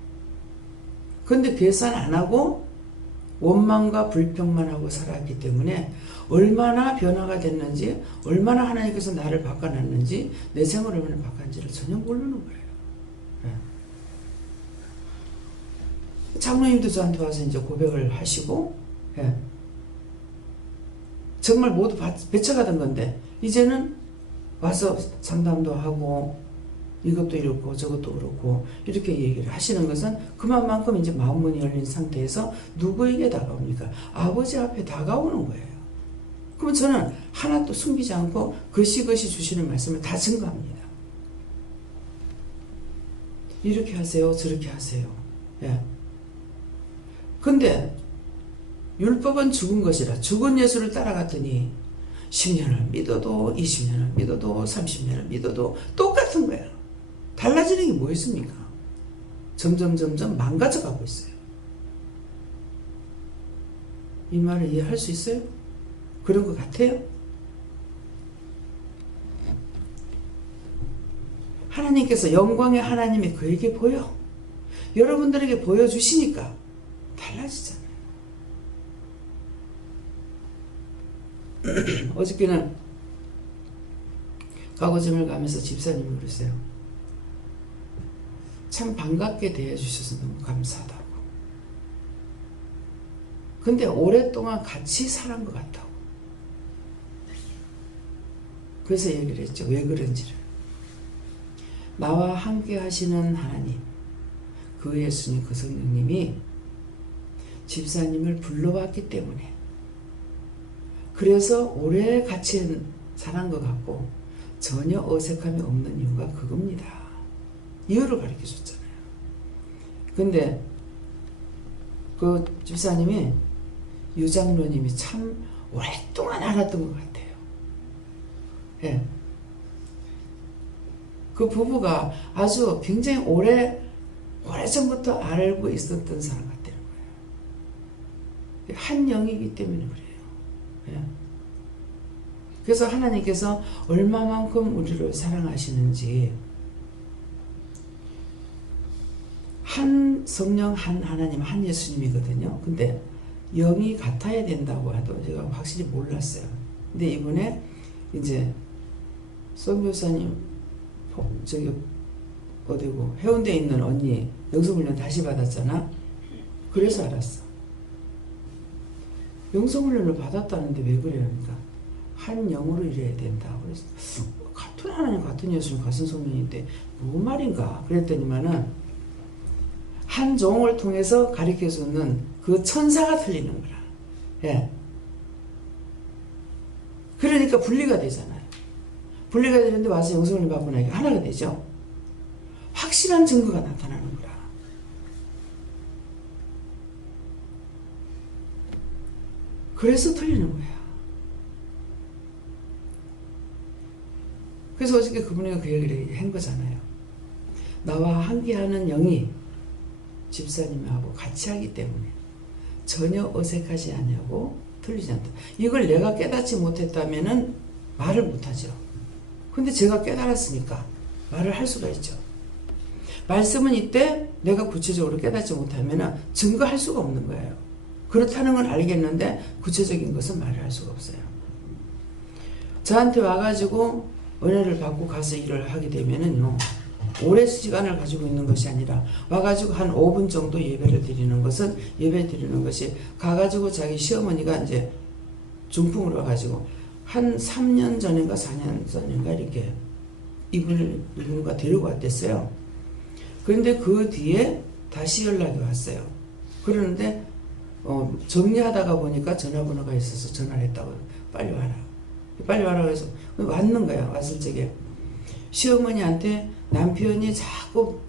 그런데 계산 안 하고 원망과 불평만 하고 살았기 때문에 얼마나 변화가 됐는지, 얼마나 하나님께서 나를 바꿔놨는지, 내 생활을 얼마나 바꿨는지를 전혀 모르는 거예요. 예. 장로님도 저한테 와서 이제 고백을 하시고, 예. 정말 모두 배쳐가던 건데, 이제는 와서 상담도 하고, 이것도 이렇고 저것도 그렇고 이렇게 얘기를 하시는 것은 그만큼 이제 마음문이 열린 상태에서 누구에게 다가옵니까? 아버지 앞에 다가오는 거예요. 그러면 저는 하나도 숨기지 않고 거시거시 주시는 말씀을 다 증거합니다. 이렇게 하세요, 저렇게 하세요. 예. 근데 율법은 죽은 것이라 죽은 예수를 따라갔더니 10년을 믿어도 20년을 믿어도 30년을 믿어도 똑같은 거예요. 달라지는 게 뭐 있습니까? 점점 망가져 가고 있어요. 이 말을 이해할 수 있어요? 그런 것 같아요? 하나님께서 영광의 하나님이 그에게 보여. 여러분들에게 보여주시니까 달라지잖아요. 어저께는 가구점을 가면서 집사님이 그러세요. 참 반갑게 대해주셔서 너무 감사하다고. 근데 오랫동안 같이 살은 것 같다고. 그래서 얘기를 했죠. 왜 그런지를. 나와 함께 하시는 하나님, 그 예수님, 그 성령님이 집사님을 불러왔기 때문에, 그래서 오래 같이 살은 것 같고 전혀 어색함이 없는 이유가 그겁니다. 이유를 가르쳐 줬잖아요. 근데 그 집사님이 유장로님이 참 오랫동안 알았던 것 같아요. 예. 그 부부가 아주 굉장히 오래전부터 알고 있었던 사람 같다는 거예요. 한 영이기 때문에 그래요. 예. 그래서 하나님께서 얼마만큼 우리를 사랑하시는지, 한 성령, 한 하나님, 한 예수님이거든요. 근데 영이 같아야 된다고 해도 제가 확실히 몰랐어요. 근데 이번에 이제 선교사님 저기 어디고 해운대에 있는 언니 영성훈련 다시 받았잖아. 그래서 알았어. 영성훈련을 받았다는데 왜 그래요? 그러니까 한 영으로 일해야 된다. 그래서 같은 하나님, 같은 예수님, 같은 성령인데 무슨 말인가? 그랬더니만은 한 종을 통해서 가르쳐주는 그 천사가 틀리는 거라. 예. 그러니까 분리가 되잖아요. 분리가 되는데 와서 영성을 받고 나니까 하나가 되죠. 확실한 증거가 나타나는 거라. 그래서 틀리는 거야. 그래서 어저께 그분이 그 얘기를 한 거잖아요. 나와 함께하는 영이 집사님하고 같이 하기 때문에 전혀 어색하지 않냐고 틀리지 않다. 이걸 내가 깨닫지 못했다면은 말을 못하죠. 근데 제가 깨달았으니까 말을 할 수가 있죠. 말씀은 이때 내가 구체적으로 깨닫지 못하면은 증거할 수가 없는 거예요. 그렇다는 건 알겠는데 구체적인 것은 말을 할 수가 없어요. 저한테 와가지고 은혜를 받고 가서 일을 하게 되면은요, 오래 시간을 가지고 있는 것이 아니라 와가지고 한 5분 정도 예배를 드리는 것은 예배 드리는 것이, 가가지고 자기 시어머니가 이제 중풍으로 와가지고 한 3년 전인가 4년 전인가 이렇게 이분과 데리고 왔댔어요. 그런데 그 뒤에 다시 연락이 왔어요. 그러는데 정리하다가 보니까 전화번호가 있어서 전화를 했다고. 빨리 와라. 빨리 와라 해서 왔는 거야. 왔을 적에 시어머니한테 남편이 자꾸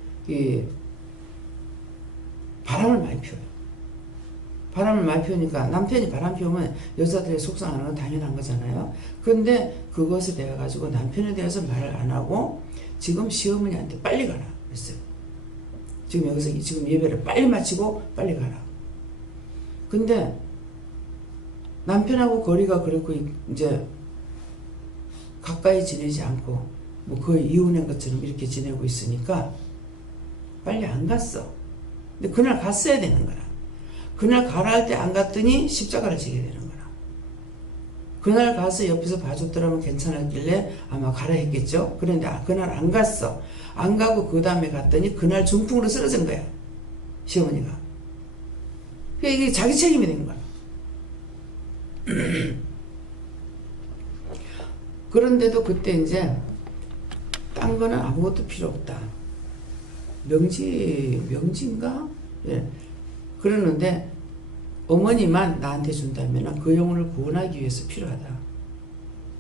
바람을 많이 피워요. 바람을 많이 피우니까 남편이 바람 피우면 여자들이 속상하는 건 당연한 거잖아요. 그런데 그것에 대해 가지고 남편에 대해서 말을 안 하고 지금 시어머니한테 빨리 가라 그랬어요. 지금 여기서 지금 예배를 빨리 마치고 빨리 가라. 근데 남편하고 거리가 그렇고 이제 가까이 지내지 않고 뭐 거의 이혼한 것처럼 이렇게 지내고 있으니까 빨리 안 갔어. 근데 그날 갔어야 되는 거라. 그날 가라 할 때 안 갔더니 십자가를 지게 되는 거라. 그날 가서 옆에서 봐줬더라면 괜찮았길래 아마 가라 했겠죠. 그런데 그날 안 갔어. 안 가고 그 다음에 갔더니 그날 중풍으로 쓰러진 거야. 시어머니가. 그러니까 이게 자기 책임이 된 거야. 그런데도 그때 이제 딴 거는 아무것도 필요 없다. 명지인가? 예. 그러는데 어머니만 나한테 준다면 그 영혼을 구원하기 위해서 필요하다.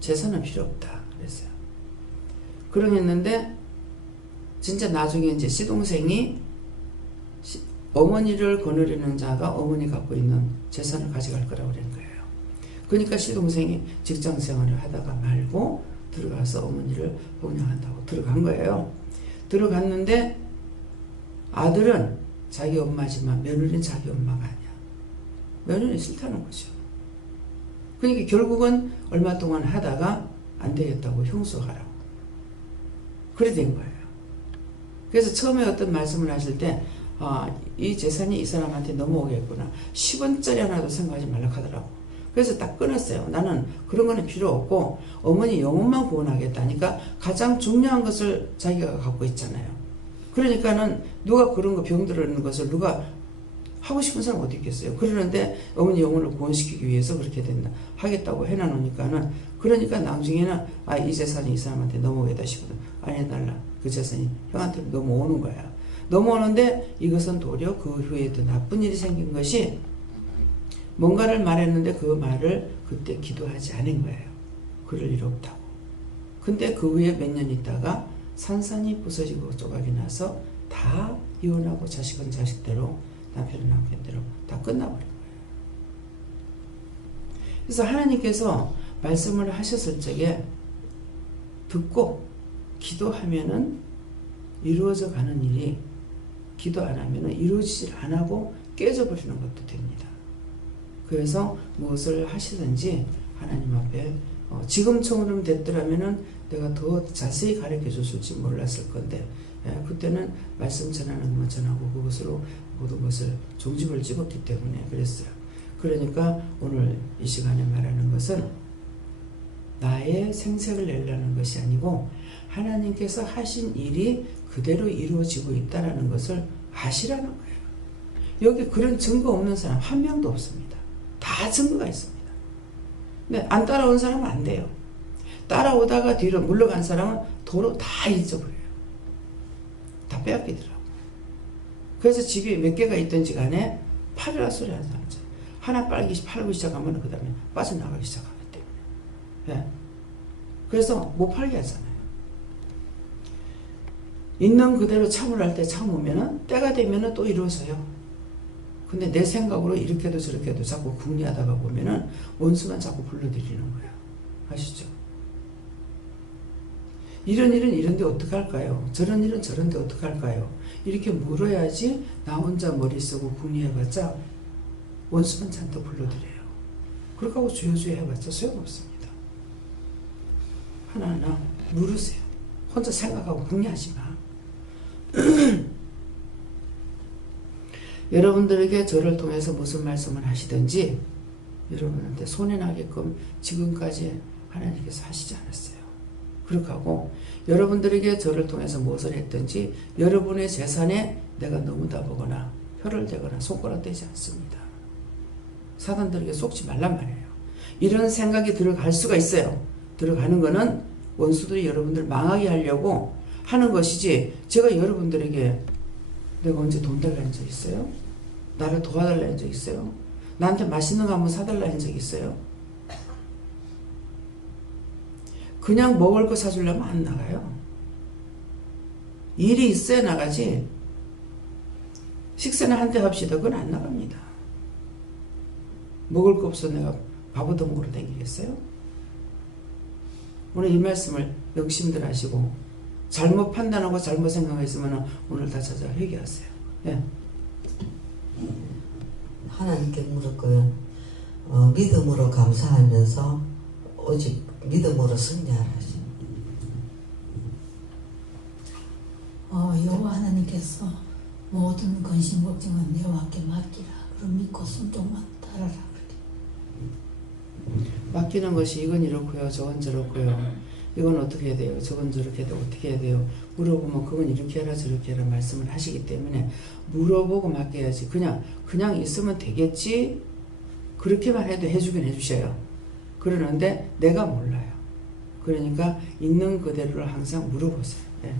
재산은 필요 없다. 그랬어요. 그러겠는데 진짜 나중에 이제 시동생이 어머니를 거느리는 자가 어머니 갖고 있는 재산을 가져갈 거라고 그런 거예요. 그러니까 시동생이 직장 생활을 하다가 말고 들어가서 어머니를 봉양한다고 들어간 거예요. 들어갔는데 아들은 자기 엄마지만 며느리는 자기 엄마가 아니야. 며느리는 싫다는 거죠. 그러니까 결국은 얼마 동안 하다가 안 되겠다고 형수하라고. 그래 된 거예요. 그래서 처음에 어떤 말씀을 하실 때 이 재산이 이 사람한테 넘어오겠구나. 10원짜리 하나도 생각하지 말라고 하더라고. 그래서 딱 끊었어요. 나는 그런 거는 필요 없고 어머니 영혼만 구원하겠다니까 가장 중요한 것을 자기가 갖고 있잖아요. 그러니까는 누가 그런 거 병들는 것을 누가 하고 싶은 사람 어디 있겠어요. 그러는데 어머니 영혼을 구원시키기 위해서 그렇게 된다. 하겠다고 해놔놓으니까는 그러니까 나중에는 이 재산이 이 사람한테 넘어오겠다 싶거든. 안 해달라. 그 재산이 형한테 넘어오는 거야. 넘어오는데 이것은 도리어 그 후에 더 나쁜 일이 생긴 것이 뭔가를 말했는데 그 말을 그때 기도하지 않은 거예요. 그럴 일 없다고. 근데 그 후에 몇 년 있다가 산산이 부서지고 조각이 나서 다 이혼하고 자식은 자식대로 남편은 남편대로 다 끝나버린 거예요. 그래서 하나님께서 말씀을 하셨을 적에 듣고 기도하면은 이루어져 가는 일이 기도 안 하면은 이루어지질 안 하고 깨져버리는 것도 됩니다. 그래서 무엇을 하시든지 하나님 앞에 지금처럼 됐더라면은 내가 더 자세히 가르쳐 줬을지 몰랐을 건데 그때는 말씀 전하는 것만 전하고 그것으로 모든 것을 종집을 찍었기 때문에 그랬어요. 그러니까 오늘 이 시간에 말하는 것은 나의 생색을 내려는 것이 아니고 하나님께서 하신 일이 그대로 이루어지고 있다는 것을 아시라는 거예요. 여기 그런 증거 없는 사람 한 명도 없습니다. 다 증거가 있습니다. 근데 안 따라온 사람은 안 돼요. 따라오다가 뒤로 물러간 사람은 도로 다 잊어버려요. 다 빼앗기더라고요. 그래서 집이 몇 개가 있든지 간에 팔으라 소리 하는 사람들. 하나 팔고 시작하면 그 다음에 빠져나가기 시작하기 때문에. 네. 그래서 못 팔게 하잖아요. 있는 그대로 참으라 때 참으면은 때가 되면은 또 이루어져요. 근데 내 생각으로 이렇게도 저렇게도 자꾸 궁리하다가 보면은 원수만 자꾸 불러들이는 거야. 아시죠? 이런 일은 이런데 어떡할까요? 저런 일은 저런데 어떡할까요? 이렇게 물어야지 나 혼자 머리 쓰고 궁리해봤자 원수만 잔뜩 불러들여요. 그렇게 하고 주여주여 해봤자 소용없습니다. 하나하나 물으세요. 혼자 생각하고 궁리하지 마. 여러분들에게 저를 통해서 무슨 말씀을 하시든지 여러분한테 손해나게끔 지금까지 하나님께서 하시지 않았어요. 그렇게 하고 여러분들에게 저를 통해서 무엇을 했든지 여러분의 재산에 내가 너무다 보거나 혀를 대거나 손가락 대지 않습니다. 사단들에게 속지 말란 말이에요. 이런 생각이 들어갈 수가 있어요. 들어가는 거는 원수들이 여러분들 망하게 하려고 하는 것이지 제가 여러분들에게 내가 언제 돈 달라는 적 있어요? 나를 도와달라는 적 있어요? 나한테 맛있는 거 한번 사달라는 적 있어요? 그냥 먹을 거 사주려면 안 나가요. 일이 있어야 나가지. 식사는 한대 합시다. 그건 안 나갑니다. 먹을 거 없어 내가 밥 얻어먹으러 다니겠어요? 오늘 이 말씀을 명심들 하시고 잘못 판단하고 잘못 생각했으면 오늘 다 찾아 회개하세요. 예. 하나님께 물었고요. 믿음으로 감사하면서 오직 믿음으로 승리하라. 여호와 하나님께서 모든 근심 걱정은 여호와께 맡기라. 그럼 믿고 순종만 따르라. 맡기는 것이 이건 이렇고요. 저건 저렇고요. 이건 어떻게 해야 돼요. 저건 저렇게 해야 돼요. 어떻게 해야 돼요. 물어보면 그건 이렇게 해라 저렇게 해라 말씀을 하시기 때문에 물어보고 맡겨야지. 그냥 있으면 되겠지. 그렇게만 해도 해주긴 해주셔요. 그러는데 내가 몰라요. 그러니까 있는 그대로를 항상 물어보세요. 예.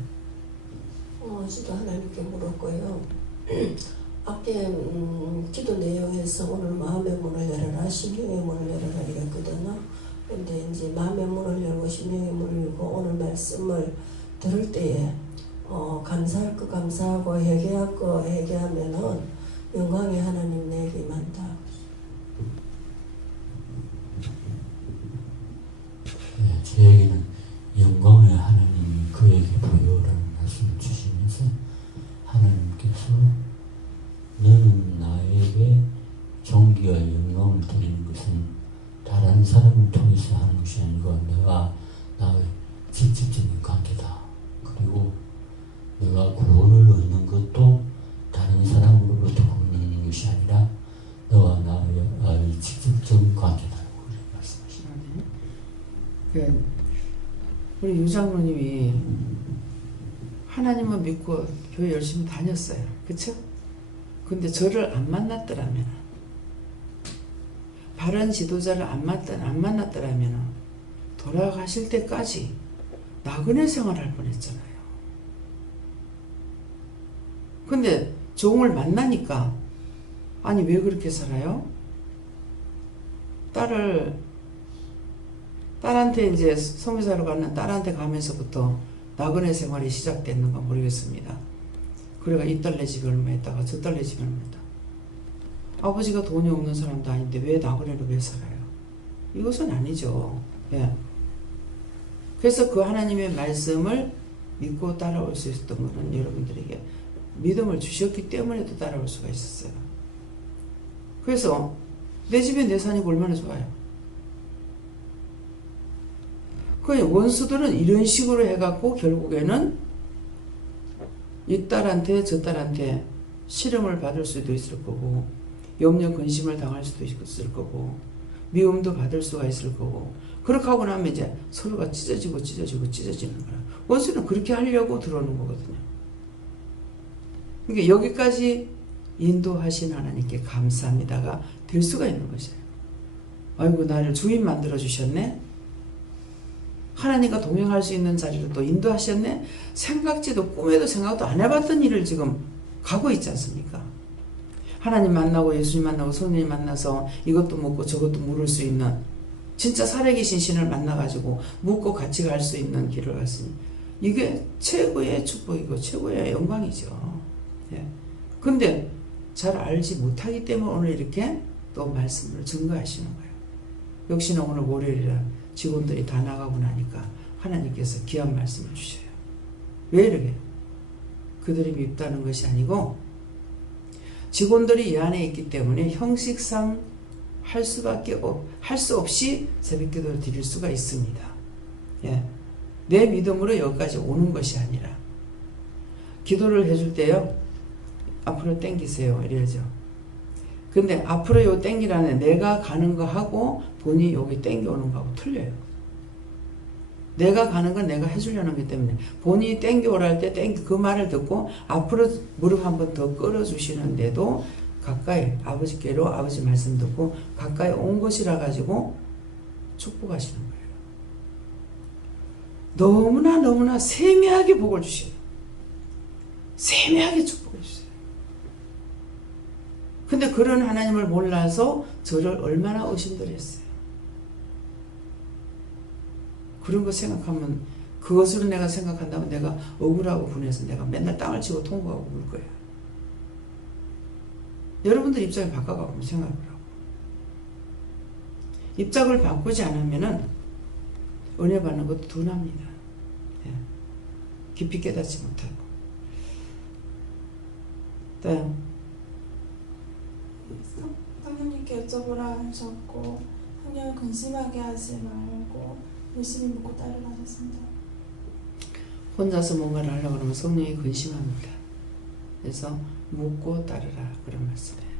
저도 하나님께 물었고요. 앞에 기도 내용에서 오늘 마음의 문을 열어라, 심령의 문을 열어라 이랬거든요. 근데 이제 마음의 문을 열고 심령의 문을 열고 오늘 말씀을 들을 때에 감사할 거 감사하고 회개할 거 회개하면은 영광의 하나님 내게 임한다. 네, 저에게는 영광의 하나님이 그에게 보여라는 말씀을 주시면서 하나님께서 너는 나에게 존귀와 영광을 드리는 것은 다른 사람을 통해서 하는 것이 아니고 내가 나의 직접적인 관계다. 그리고 내가 구원을 얻는 것도 다른 사람으로부터 얻는 것이 아니라 너와 나의 직접적인 관계다라고 말씀하십니다. 우리 유장로님이 하나님을 믿고 교회 열심히 다녔어요. 그쵸? 근데 저를 안 만났더라면, 바른 지도자를 안 만났더라면 돌아가실 때까지 나그네 생활할 뻔했잖아요. 근데 종을 만나니까 아니 왜 그렇게 살아요? 딸한테 이제 성교사로 가는 딸한테 가면서부터 나그네 생활이 시작됐는가 모르겠습니다. 그래가 이 딸네 집에 얼마 있다가 저 딸네 집에 얼마 있다가 아버지가 돈이 없는 사람도 아닌데 왜 나그네로 왜 살아요? 이것은 아니죠. 예. 그래서 그 하나님의 말씀을 믿고 따라올 수 있었던 것은 여러분들에게 믿음을 주셨기 때문에도 따라올 수가 있었어요. 그래서 내 집에 내 산이 얼마나 좋아요. 그 원수들은 이런 식으로 해갖고 결국에는 이 딸한테 저 딸한테 시름을 받을 수도 있을 거고 염려 근심을 당할 수도 있을 거고 미움도 받을 수가 있을 거고 그렇게 하고 나면 이제 서로가 찢어지는 거야. 원수는 그렇게 하려고 들어오는 거거든요. 그러니까 여기까지 인도하신 하나님께 감사합니다가 될 수가 있는 것이에요. 아이고 나를 주인 만들어 주셨네. 하나님과 동행할 수 있는 자리로 또 인도하셨네. 생각지도 꿈에도 생각도 안 해봤던 일을 지금 가고 있지 않습니까? 하나님 만나고 예수님 만나고 성령님 만나서 이것도 묻고 저것도 물을 수 있는 진짜 살아계신 신을 만나가지고 묻고 같이 갈 수 있는 길을 갔으니 이게 최고의 축복이고 최고의 영광이죠. 예. 근데 잘 알지 못하기 때문에 오늘 이렇게 또 말씀을 증거하시는 거예요. 역시나 오늘 월요일이라 직원들이 다 나가고 나니까 하나님께서 귀한 말씀을 주셔요. 왜 이러게? 그들이 밉다는 것이 아니고 직원들이 이 안에 있기 때문에 형식상 할 수 없이 새벽기도를 드릴 수가 있습니다. 예. 내 믿음으로 여기까지 오는 것이 아니라 기도를 해줄 때요 앞으로 당기세요 이래야죠. 근데 앞으로 요 땡기라는 내가 가는 거 하고 본인이 여기 땡겨오는 거하고 틀려요. 내가 가는 건 내가 해주려는 거기 때문에 본인이 땡겨오라 할 때 그 말을 듣고 앞으로 무릎 한 번 더 끌어주시는데도 가까이 아버지께로 아버지 말씀 듣고 가까이 온 것이라 가지고 축복하시는 거예요. 너무나 세미하게 복을 주셔요. 세미하게 축복해 주세요. 근데 그런 하나님을 몰라서 저를 얼마나 의심들했어요. 그런 거 생각하면 그것으로 내가 생각한다면 내가 억울하고 분해서 내가 맨날 땅을 치고 통곡하고 울 거야. 여러분들 입장을 바꿔가고 생각을 하고 입장을 바꾸지 않으면은 은혜 받는 것도 둔합니다. 예. 깊이 깨닫지 못하고. 다음. 성령님께 여쭤보라 하셨고 성령을 근심하게 하지 말고 열심히 묻고 따르라 하셨습니다. 혼자서 뭔가를 하려고 그러면 성령이 근심합니다. 그래서 묻고 따르라 그런 말씀이에요.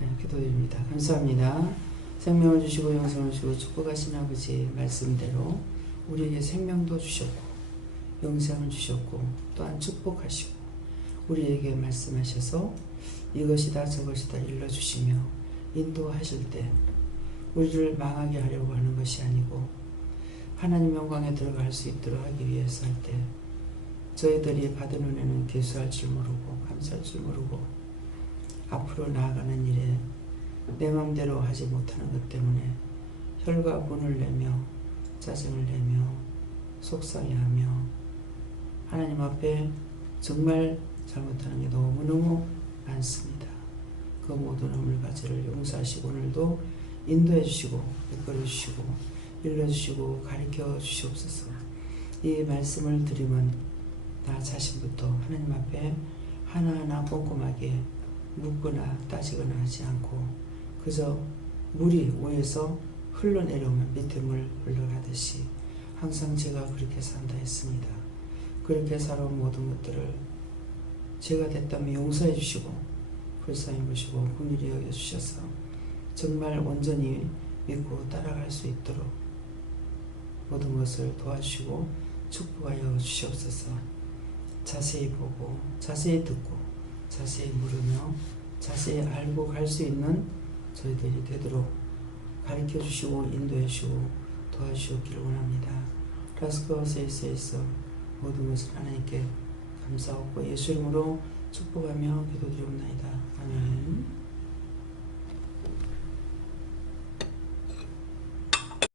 네, 기도드립니다. 감사합니다. 생명을 주시고 영생을 주시고 축복하신 아버지 말씀대로 우리에게 생명도 주셨고 영생을 주셨고 또한 축복하시고 우리에게 말씀하셔서 이것이다 저것이다 일러주시며 인도하실 때 우리를 망하게 하려고 하는 것이 아니고 하나님 영광에 들어갈 수 있도록 하기 위해서 할 때 저희들이 받은 은혜는 계수할 줄 모르고 감사할 줄 모르고 앞으로 나아가는 일에 내 마음대로 하지 못하는 것 때문에 혈과 분을 내며 짜증을 내며 속상해하며 하나님 앞에 정말 잘못하는 게 너무너무 많습니다. 그 모든 허물가지를 용서하시고 오늘도 인도해 주시고 이끌어 주시고 일러 주시고 가르쳐 주시옵소서. 이 말씀을 드리면 나 자신부터 하나님 앞에 하나하나 꼼꼼하게 묻거나 따지거나 하지 않고 그저 물이 위에서 흘러내려오면 밑에 물 흘러가듯이 항상 제가 그렇게 산다 했습니다. 그렇게 살아온 모든 것들을 죄가 됐다면 용서해 주시고 불쌍히 보시고 긍휼히 여겨 주셔서 정말 온전히 믿고 따라갈 수 있도록 모든 것을 도와주시고 축복하여 주시옵소서. 자세히 보고 자세히 듣고 자세히 물으며 자세히 알고 갈 수 있는 저희들이 되도록 가르쳐 주시고 인도해 주시고 도와주시기를 원합니다. 라스코세이스에서 모든 것을 하나님께 감사하고 예수 이름으로 축복하며 기도드리옵나이다. 아멘.